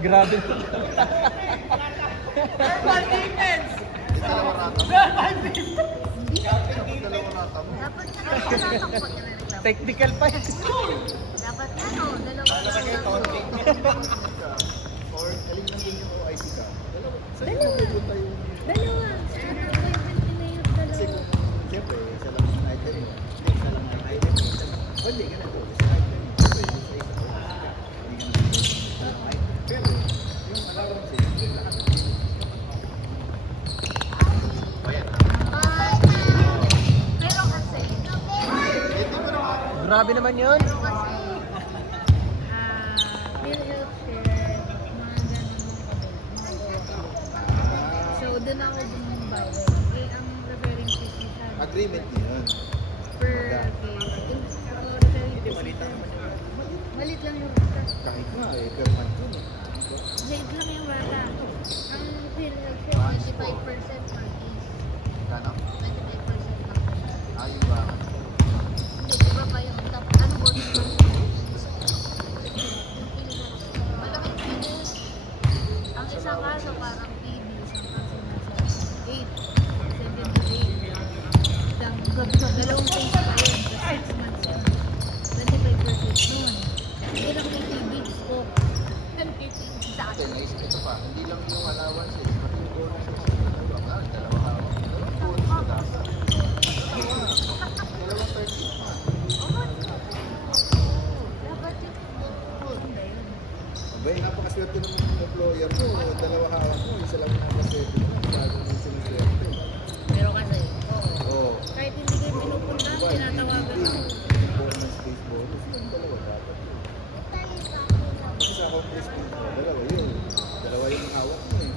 Grabe. Verbal defense! Dalawa rata. Verbal defense! Dalawa rata mo. Dapat nakakalatak po yung reklamo. Technical pa yan. Dapat dalawa Or alin lang din yung OIC ka. Saan Dalawa. yung pupunta yung... Dalawa. Sana po yung pinayot Kasi dalawa. kung siyempre, isa lang yung item mo. Isa lang yung item mo. Hindi, ganito. Isa item mo. Siyempre, yung sa isa ko. Hindi ka naman item. Pero, yung allowances, yung lahat ng dito. Bayan ha? Pero kasi, Hindi mo naman. Grabe naman yun. pero kasi, PhilHealth share, mga ganun So, doon ako bumabay. Eh, ang referring fees nila, Agreement niya yun. per case. Yung referring fees nila, malit lang yung rata. Kahit nga per month yun eh. Malit lang yung rata. Ang PhilHealth share, 25% per case. Kano? 25% per case. Ayun ba? Hindi, di ba ba yung top, ano ba? Malaking fee. Ang isang kaso parang PB, isang kaso nasa 8, 7 to 8. Dalawang case pa yun, 6 months yun. 25% nun. Hindi lang may PB, so, sa Ito, akin. naisip ito pa. Hindi lang yung allowances, pati yung bonuses. Dalawa hawak. Dalawang bonus na dapat. Dalawang 30 naman. Dapat yun. Maganda yun. Abay, napakaswerte ng employer mo. Dalawa hawak mo, isa lang yung napaswerte mo. Bago mo siniswerte. Pero kasi, Oo. kahit hindi kayo pinupunta, tinatawagan ako. Bonus, case bonus. Yung dalawa dapat. Isa akong case mo. Dalawa yun. Dalawa yung hawak mo eh.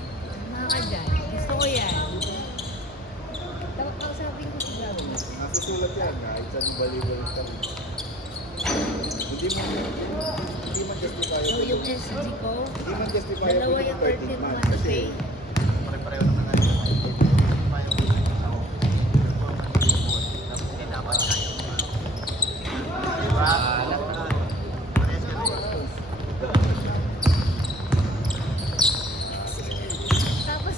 Mga ka dyan, gusto ko yan. Dapat ang sabi ko si Gabi. Nasusulat yan. Kahit saan baliwal ka. Hindi man justify. So yung SG ko, Hindi man justify dalawa yung 13th month pay. pare-pareho naman nga yun. Justify yung ako. Tapos hindi dapat nga yung diba? Parehas ka rin. Tapos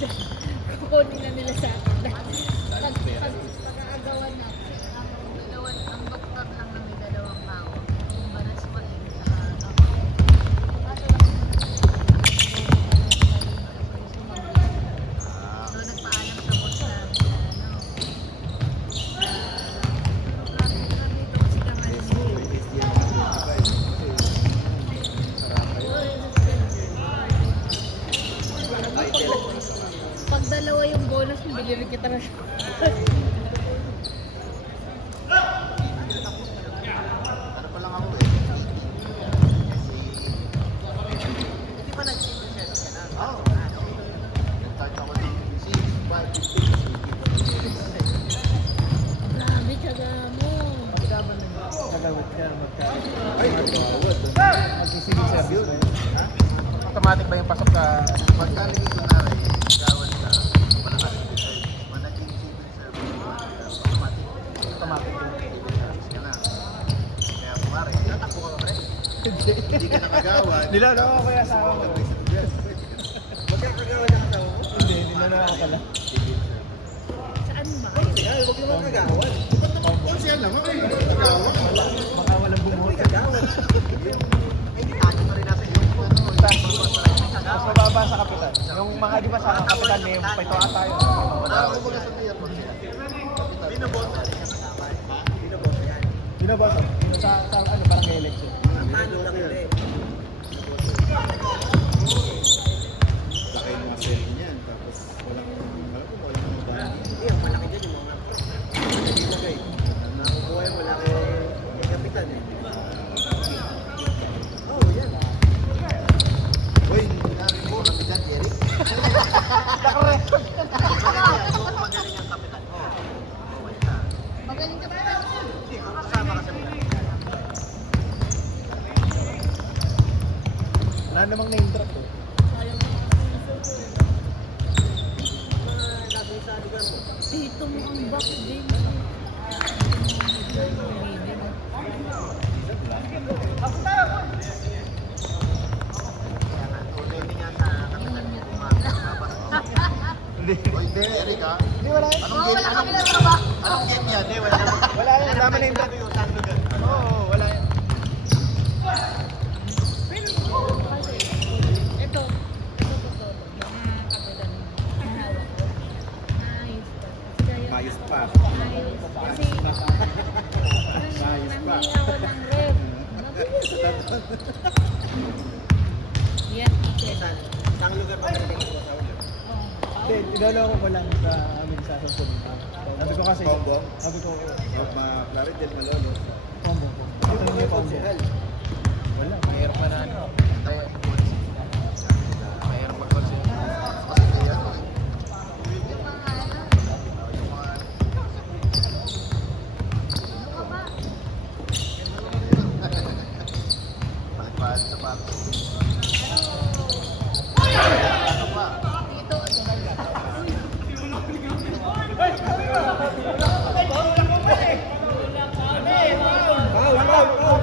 kukunin na nila sa akin. Pag-aagawan na, ang doktor lang na may dalawang tao. Yung balas ko eh, saka kaso lang so nagpaalam sa boss na grabe ito kasi kamali pag dalawa yung bonus, bilhin kita na siya. Ano pa lang ako eh. Hindi pa nag-civil service ka na? Oo. Nag-start ako ng 6, 5, 50. Grabe, tsaga mo. Kagawit ka, Ay, bawal. mag-civil service ba yun? Ha? Automatic ba yung pasok ka? Pagka naging kunwari, gawad ka, wala ka civil service. Pag naging civil service, automatic. Automatic yun. Civil service ka na. Kaya kunwari, tatakbo ka ba pre? Hindi ka nakagawad. Nilalawa ko yung asawa ko. Magkakagawa na kasama mo? Hindi, nilalawa ko pala. Civil service. Saan ba? Ay, huwag naman kagawad. Kung siya naman, kagawad. Baka walang bumuhay. Kagawad. Ay, ano pa rin natin yung ano, Mas mababa sa kapitan. Yung mga di ba sa kapitan may pito ata yun. wala ko mga sa airport sila. Binoboto rin siya kasama. Ha? Binoboto yan. Yun na ba? Sa ano, parang may election. Paano lang yun? Laki yung mga selling niyan. Tapos walang, alam ko, walang mga bahay. Hindi, ang malaki dyan yung mga nilagay. Nakukuha yung malaki yung kapitan eh. Oh, yan. Uy, nari mo kapitan, Eric. Magaling ang kapitan mo. Okay na. Magaling ka pa. Hindi, kung kasama ka sa mga Wala namang name drop eh. Dito mo ang back din. Hindi, Eric ha? Hindi, wala yan. Anong game? Wala kami na trabaho. Anong game yan? Hindi, wala naman. Wala yan. Tama na yung dati. Oo, wala yan. Kasi, ito totoo. Mga kapitan, hawak ko. Maayos pa. Kasi kaya, Maayos pa. Kasi, nanghingi ako ng rep. Yan, teacher. Saan lugar pa pwede ko sa ulo? Hindi, tinulong ko lang sa amin sa susunod. Sabi ko kasi, Combo? sabi ko, Huwag ma-Claridel, malolo. combo. Ito na yung combo. Wala, mahirap na ano. Mahirap mag-consider. Kasi kaya, Yung mga ano, ano ka ba? palit-palit sa pato. Ano pa? dito,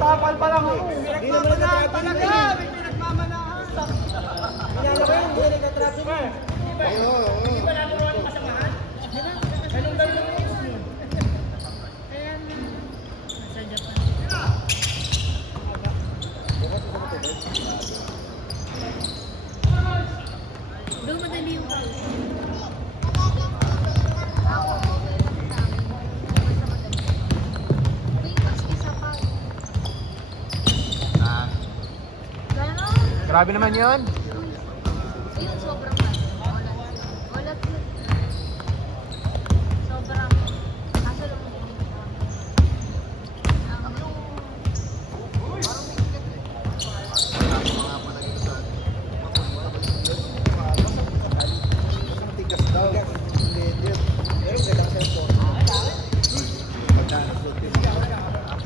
Tapal pa lang ako. Hindi naman nagtatrapping na eh. Kanyala ko yun, hindi nagtatrapping na eh. Ay, oo, oo. kaya na, nasa Japan. Doon madali yung call. Ako, meron sa amin. Basta madali. Wait, mas isa pa. Ganon. Grabe naman yun. Ayun, sobrang bad. Wala yun. Sobrang, kaso lang yung Mga palagi sa matigas daw. Leather. Pero ganda sa ito.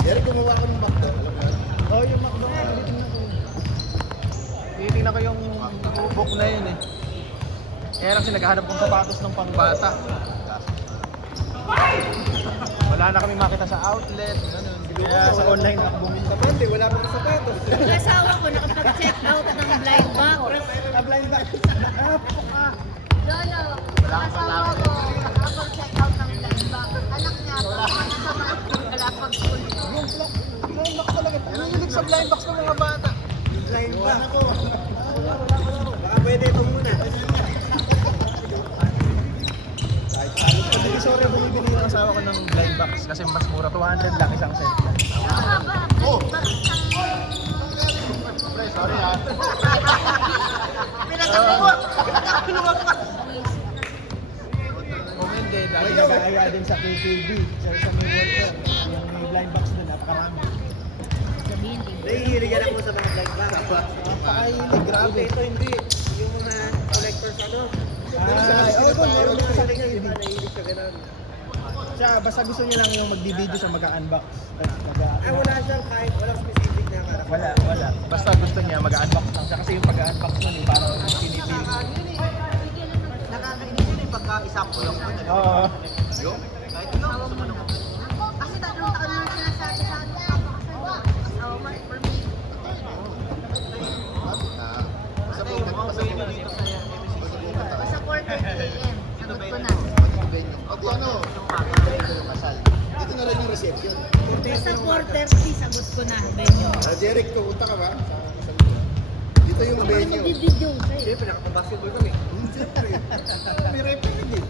Eric, gumawa ko ng backdoor. Alam mo yun? Oo, yung McDo. Titingnan ko yung book na yun eh. Kaya lang naghahanap kong sapatos ng pangbata. Wala na kami makita sa outlet. Ganun. Kaya sa online ako bumili. Kapante, wala pa ng sapatos. Yung asawa ko nakapag-check out ng blind bag. Na-blind bag. Lolo, yung asawa ko nakapag-check out ng blind bag. Anak niya, nasa wala pag-school. Blind box talaga. Nangilig sa blind box ng mga bata. Blind ba? Baka pwede ito muna. Hindi, sorry, bumibili yung asawa ko ng blind box kasi mas mura. 200 lang isang set. Oh! Sorry ha. Kung hindi, dahil nag-aaya din sa KKB, sa Mayor yung may blind box na napakarami. Sabihin, Nahihiligan ako sa mga blind bag. Napakahilig, grabe. Ito hindi. Yung mga collectors ano. Ay, oo, doon, meron din sa KKB. Nahihilig sa ganun. Siya, basta gusto niya lang yung mag-video sa mag-unbox. Ay, wala siyang kahit walang specific na karakter. Wala. Basta gusto niya mag-unbox lang siya kasi yung pag-unbox nun, yung parang pinipili. Nakakainis yun yung pagka-isakto yung ano. Oo. Yung? Kahit ikaw, gusto mo naman. kasi tatlong taon na sinasabi sa akin, asawa mo, for me. Basta 4:30 AM, sagot ko na. O ano? Kasal. Dito na rin yung reception. Basta 4:30, sagot ko na, venue. Jeric, pumunta ka ba? Dito yung Hindi venue. mag-video ka eh. Siyempre, nakapag-basketball kami. Siyempre. May referee din.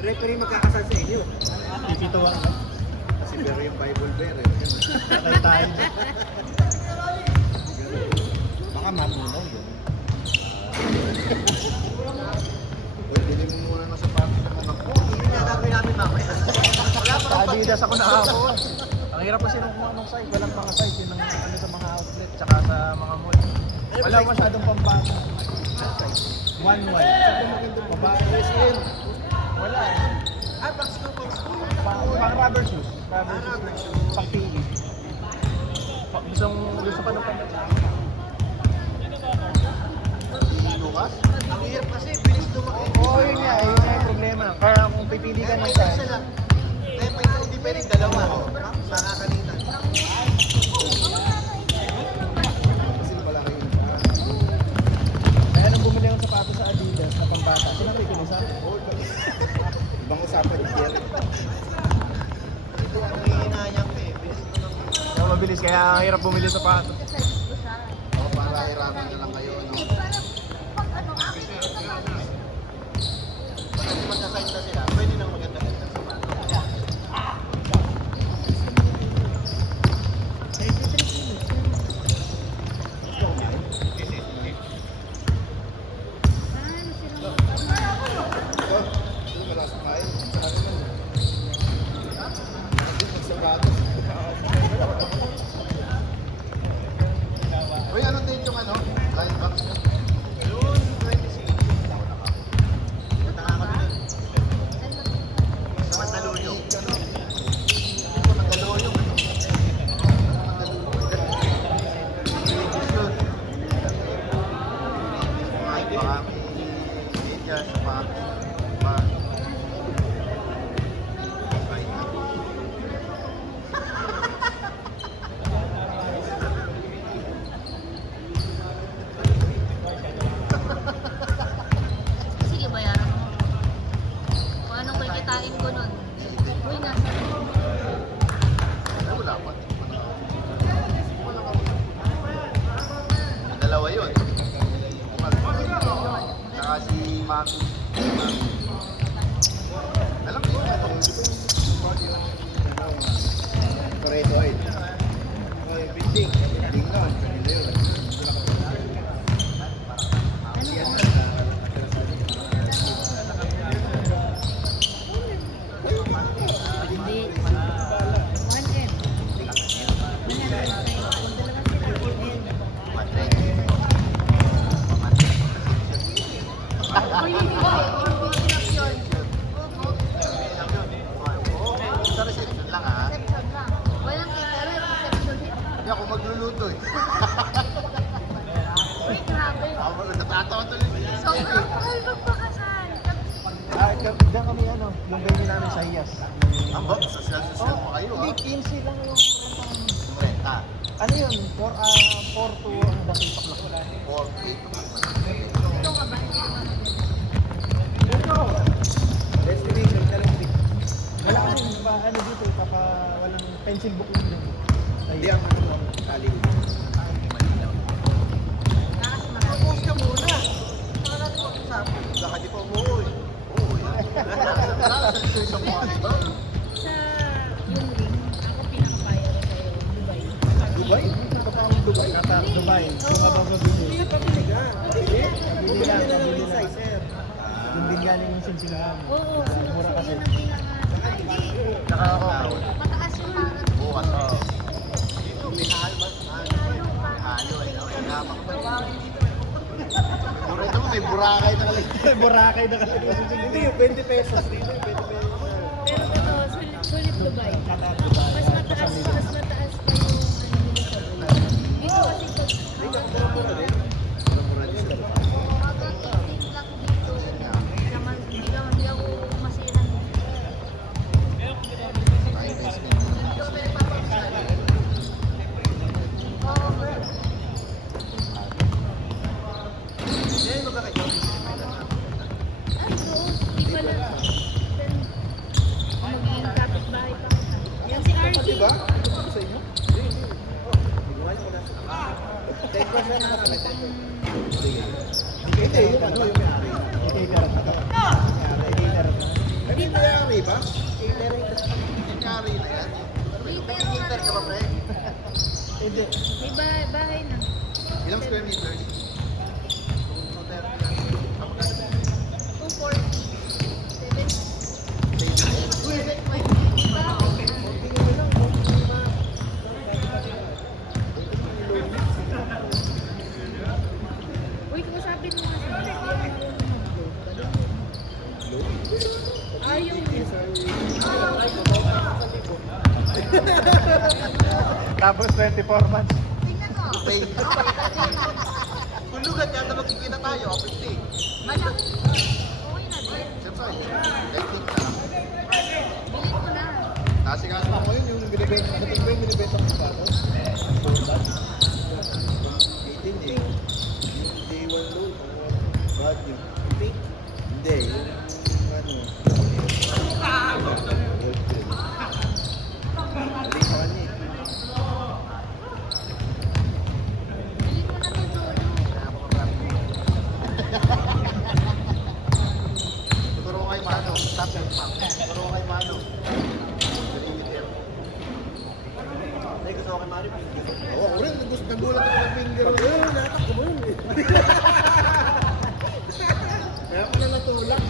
Referee magkakasal sa inyo. Pipituan. Kasi pero yung Bible bear. Patay tayo. Baka mamunaw yun. Uy, bili mo muna ng sapatos ng mga ko. Hindi na gagawin namin mamaya. Wala pa Sa Adidas ako nakakuha. Ang hirap kasi nung mga size, walang mga size yun ang ano sa mga outlet tsaka sa mga mall. Wala masyadong pambata. 1-1. Babae SM. Wala. pang school, pang school. Pang rubber shoes. Rubber shoes. Pang PE. Gusto pa nung pambata. Lukas? Ang hirap kasi, bilis lumaki. Oo, yun nga. Yun nga yung problema. Kaya kung pipili ka ng size. Kaya pa ito, hindi pwedeng dalawa. Nakakalitan. Kasi malaki yun. Kaya nung bumili akong sapatos sa Adidas na pambata, Kaya ang hirap bumili sa pato. Kasi ko siya. O para hirapan na lang kayo, no? Hindi, parang pag ano, akin na naman. Pag magka-sign na sila, pwede nang maganda-ganda sa mga. 33 kilos. Ano silang Ito, ito malakas kumain. Sa akin naman. Hindi magsabatos. Uy, ano din yung ano? Line box nyo? June 26. Punta nga kami dun. Sa Mandaluyong. Ito, Mandaluyong. Ano? Mandaluyong. Yun. Ay, baka may media sa box. Sige, bayaran mo. Kung anong kikitain ko nun. Uy, nasa Ay, wala pa. Dalawa yun. Saka si Maki. Alam mo yun, ano? Pareto oil. Oil, binding. Binding na. Kanila yun. Hindi. 1M. 100. Kung dalawa sila, 1M. Uy, hindi yun. Sa reception lang ha. Reception lang. Walang caterer, reception din. Hindi ako magluluto eh. Uy, grabe. Ako natatawa tuloy. Sobrang mahal magpakasal. Diyan kami ano, yung venue namin sa Iyas. Ang bak, social mo kayo ha. Hindi, 15 lang yung Yung renta. ano yun, 4 to hanggang 8 o'clock. 4K. Ito ka ba? Destination, Calendar. Wala kasi ba, ano dito, walang pencil book lang dito. Hindi ang ano mo, tali. Nakas marami. Post ka muna. Para natin mag-usapan. Baka di pa umuwi. Oo. Sa situation mo, di ba? Sa yung ring, ako pinapayari kayo, Dubai. Dubai? Kapag Dubai? Qatar, Dubai, sumabag na Dubai. Pabili lang, pabili lang. Yung din galing yung sinsing namin. Oo, Mura so kasi. yun ang pinaka... Hindi, Saka ako, mataas yung parang. Bukas. Dito, may halmas. Halo pa. Halo eh. No? Yung naman ko. Ito mo, may burakay na kalagay. Boracay na kasi yung sinsing. Hindi, yung 20 pesos. Dito yung 20 pesos. Pero ito, sulit Dubai. Qatar, Dubai. Mas mataas pa yung ano nila sa Dubai. Dito kasi pag... Mura din sila. Hanggang 18 lang dito. Hindi ako masirang. Ay, investment. Oo. Yan yung magkakit yun. Ano? Di pala. Magiging kapitbahay pa. Yan si RG. Diba? Ito sa inyo? Hindi, hindi. Ginawa niyo ko na. Take ko siya na kami. Hindi, yung ano, yung may-ari. Caterer na to. Caterer na. Hindi may-ari ba? Catering. May-ari na yan. Nag-cater ka ba, pre? Hindi. May bahay na. Ilang square meters? 240. Uy, kausapin mo nga siya. Hindi ako marunong mag-go. Ayaw niya. Tapos 24 months. Tingnan mo. Pay. Kung lugat yan na magkikita tayo, 50. Malaki. Okay na din. Siyempre, electric na lang. Bilhin ko na. Kasi nga ako yun, yung binibenta ko. Ito ba yung binibenta ko sa ato? 18 eh. Yung J1 load. Bad yung fake. Hindi, yung ano. Mali sa kanya eh. Nagugulat ako ng finger mo. Natakbo mo yun eh. Kaya pala natulak.